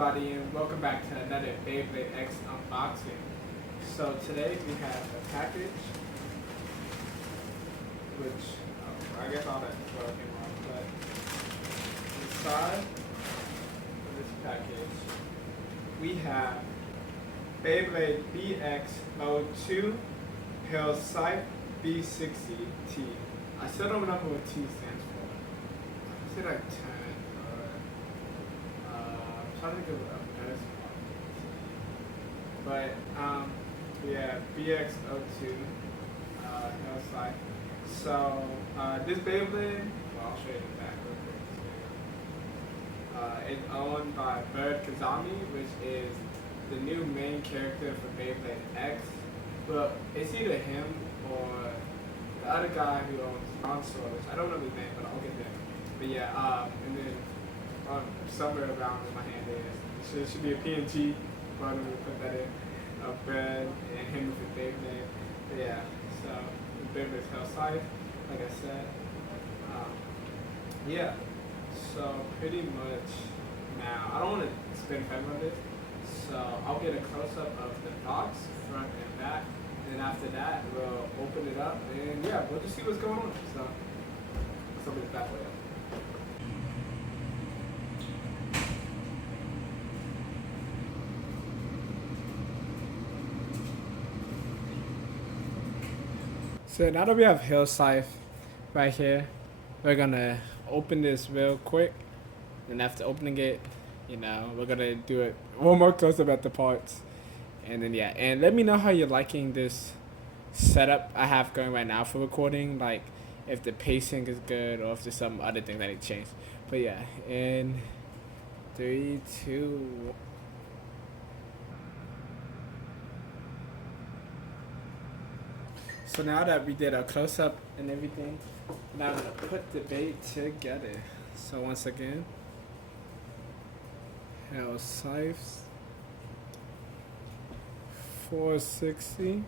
everybody, and welcome back to another Beyblade X unboxing. So today we have a package, which I guess all that well came off, but inside of this package we have Beyblade BX-02 Scythe B60T. I still don't know what T stands for. Is it like 10? I'm trying to think of a better spot. But yeah, BX-02 Scythe. So this Beyblade, well, I'll show you the back real quick. It's owned by Bird Kazami, which is the new main character for Beyblade X. Well, it's either him or the other guy who owns Console, which I don't know his name, but I'll get there. But yeah, and then somewhere around in my hand there. It should be a PNG, but I'm going to put that in. Bird and him with the Beyblade. But yeah, so the Beyblade's Scythe, like I said. Yeah, so pretty much now, I don't want to spend time on this, so I'll get a close-up of the box, front and back, and then after that, we'll open it up, and yeah, we'll just see what's going on. So let's open it that way up. So now that we have Scythe right here, we're gonna open this real quick, and after opening it, we're gonna do it one more close up at the parts, and then yeah, and let me know how you're liking this setup I have going right now for recording, like if the pacing is good or if there's some other thing that need to change. But yeah, in 3, 2. So now that we did a close-up and everything, now I'm going to put the bait together. So once again, Scythe 460.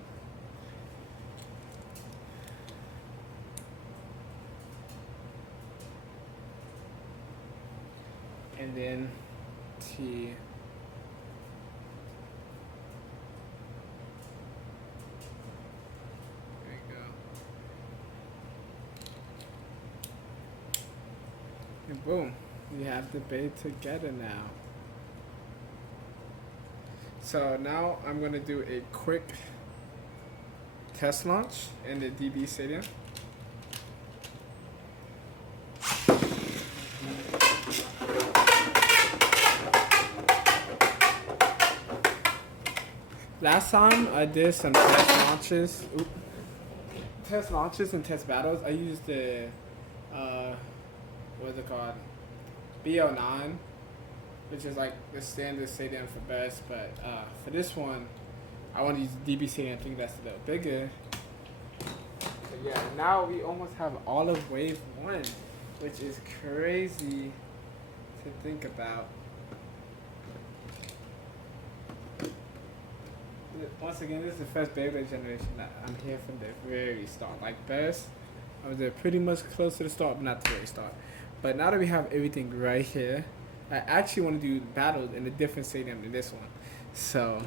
And then T. And boom, we have the bait together now. So now I'm going to do a quick test launch in the DB Stadium. Last time I did some test launches and test battles, I used the what's it called? B09, which is like the standard stadium for best, but for this one, I want to use DB stadium. I think that's a little bigger. But yeah, now we almost have all of wave 1, which is crazy to think about. Once again, this is the first Beyblade generation that I'm here from the very start. Like best, I was there pretty much close to the start, but not the very start. But now that we have everything right here, I actually want to do battles in a different stadium than this one. So,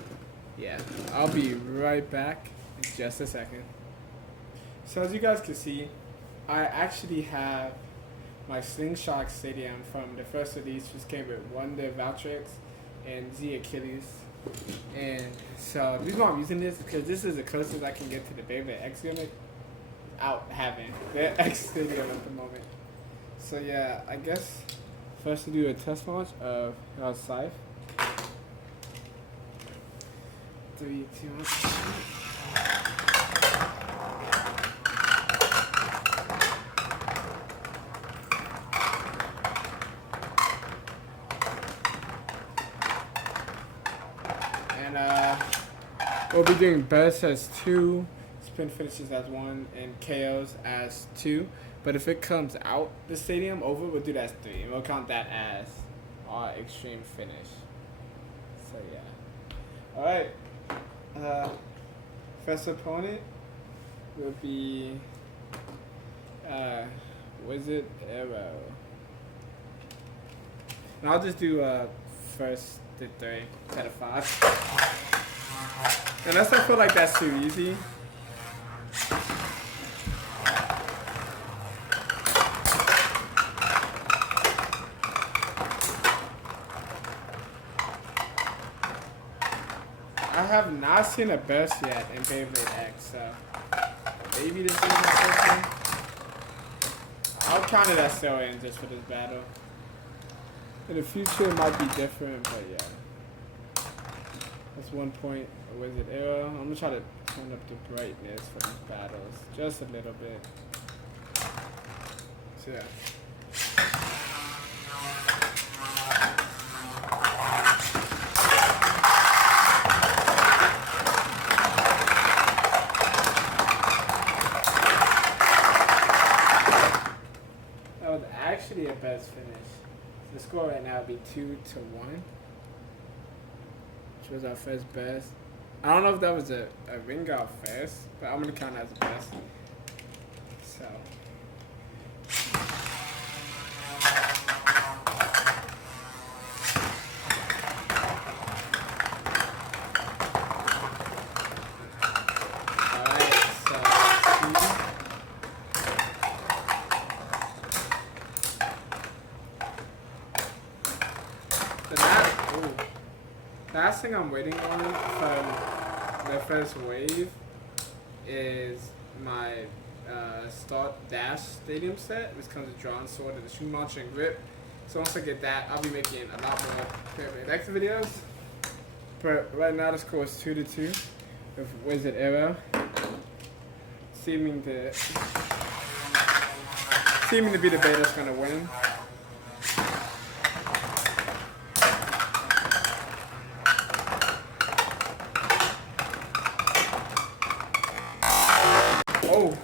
yeah, I'll be right back in just a second. So as you guys can see, I actually have my Slingshot Stadium from the first release, which came with Wonder Valtrex and Z Achilles. And so the reason why I'm using this is because this is the closest I can get to the Beyblade X gimmick out having the X Stadium at the moment. So yeah, I guess first to do a test launch of Scythe. 3, 2, 1. And we'll be doing best as 2, spin finishes as 1, and KOs as 2. But if it comes out the stadium over, we'll do that as 3, and we'll count that as our extreme finish. So yeah. Alright. First opponent will be Wizard Arrow. And I'll just do first did 3 instead of 5. Unless I feel like that's too easy. I have not seen a burst yet in Beyblade X, so maybe this is my first one. I'll count it as still in just for this battle. In the future it might be different, but yeah. That's 1 point. Wizard Era. I'm gonna try to turn up the brightness for these battles just a little bit. So yeah. That was actually a best finish. The score right now would be 2-1, which was our first best. I don't know if that was a ring out first, but I'm gonna count it as a best. So. Alright, so last thing I'm waiting on from the first wave is my Start Dash Stadium set, which comes with drawn sword and a shoe launcher and grip. So once I get that, I'll be making a lot more Beyblade X videos. But right now the score is 2-2 with Wizard Era seeming to be the beta that's gonna win. Oh!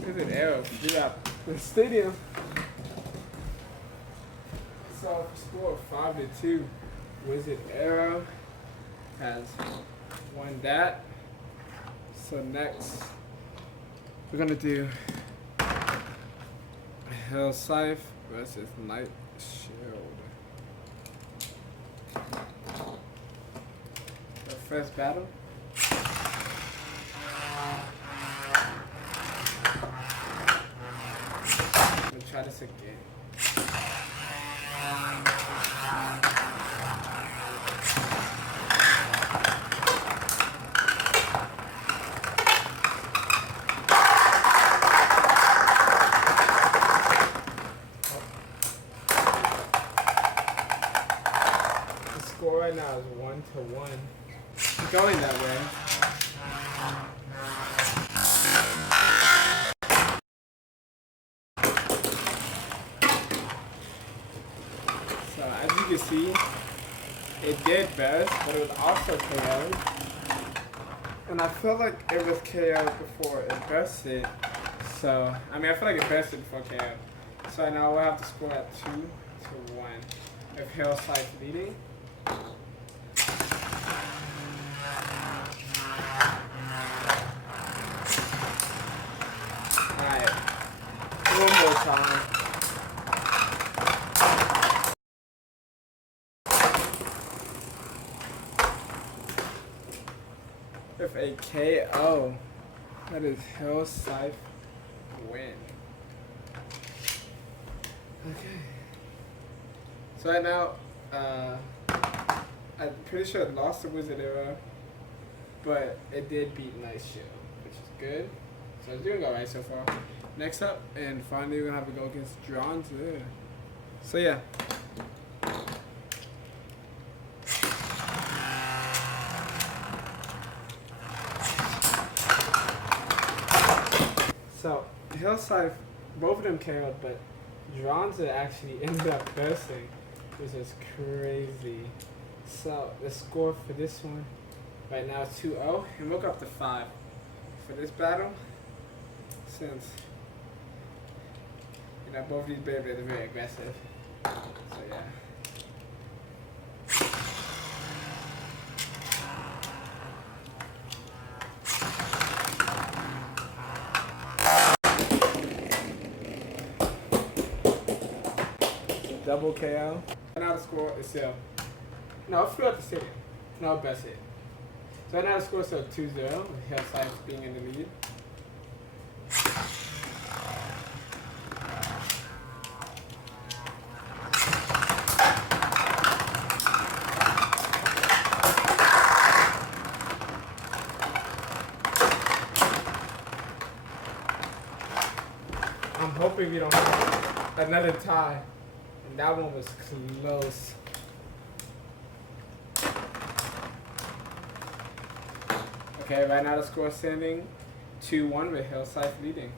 There's an arrow. Yeah, the stadium. So score 5-2. Wizard Arrow has won that. So next, we're gonna do Hell Scythe versus Night Shield. The first battle. We'll try this again. The score right now is 1-1. It's going that way. So as you can see, it did burst, but it was also KO'd. And I feel like it was KO'd before it bursted. So, I mean, I feel like it bursted before KO. So now we'll have to score at 2-1. If Hell Scythe leading. Alright. One more time. With a KO, that is Hell Scythe win. Okay. So right now, I'm pretty sure it lost the Wizard Era, but it did beat Night Shield, which is good. So it's doing alright so far. Next up, and finally we're gonna have to go against Drawn. So yeah. So, Hell Scythe, both of them came up, but Dronza actually ended up bursting, which is crazy. So, the score for this one right now is 2-0, and we'll go up to 5 for this battle, since, you know, both these Beyblades are very aggressive. So, yeah. double KO. Right now the score is still, no, it's throughout the city. No, best hit. So right now the score is still 2-0, with Hill Scythe being in the lead. I'm hoping we don't have another tie. And that one was close. Okay, right now the score is standing 2-1 with Hill Scythe leading.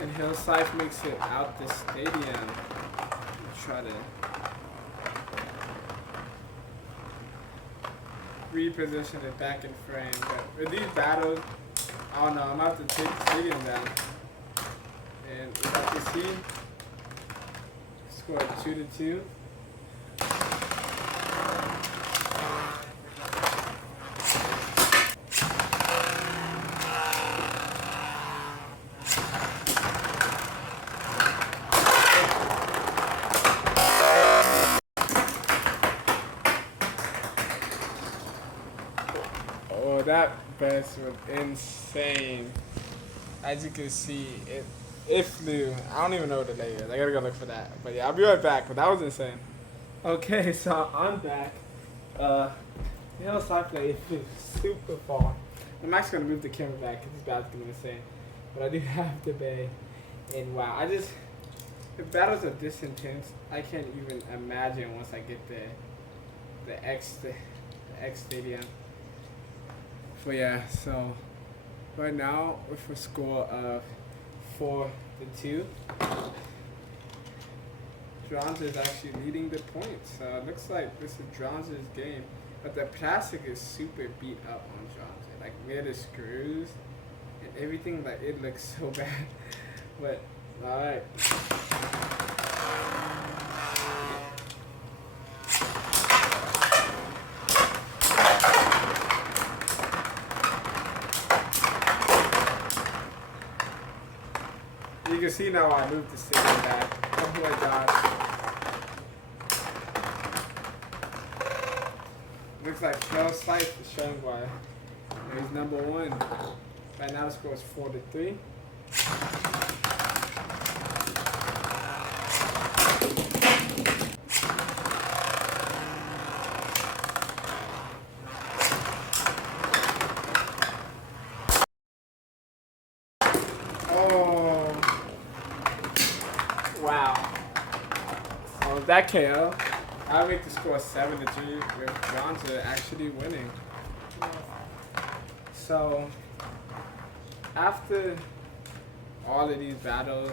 And Hill Scythe makes it out the stadium. Try to reposition it back in frame. But with these battles, I don't know, I'm about to take the stadium down. And without this heat, scored 2-2. Oh, that burst was insane. As you can see, it flew. I don't even know what the lay is. I gotta go look for that. But yeah, I'll be right back. But that was insane. Okay, so I'm back. You know, Scythe play flew super far. I'm actually gonna move the camera back because this battle's gonna be insane. But I do have the bay, and wow, if battles are this intense, I can't even imagine once I get the X stadium. But yeah, so right now with a score of 4-2, Dronza is actually leading the points. So it looks like this is Dronza's game, but the plastic is super beat up on Dronza. Like where the screws and everything, like it looks so bad. But all right. You can see now I moved the stadium back. Oh my god. Looks like Hill Scythe is showing why. He's number one. Right now the score is 4-3. Wow. So with that KO, I'll make the score 7-3 with Dronza actually winning. So after all of these battles,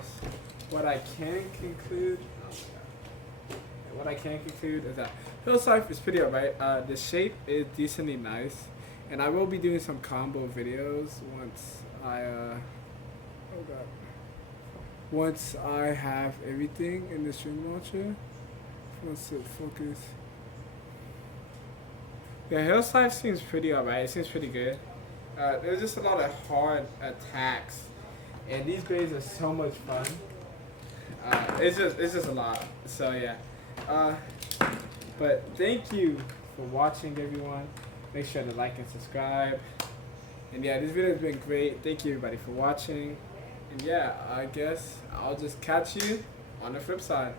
what I can conclude is that Hill Scythe is pretty alright. The shape is decently nice, and I will be doing some combo videos once I have everything in the stream launcher. Let's focus. Yeah, Hill Scythe seems pretty alright. It seems pretty good. There's just a lot of hard attacks, and these bays are so much fun. It's just a lot. So yeah. But thank you for watching, everyone. Make sure to like and subscribe. And yeah, this video has been great. Thank you everybody for watching. And yeah, I guess I'll just catch you on the flip side.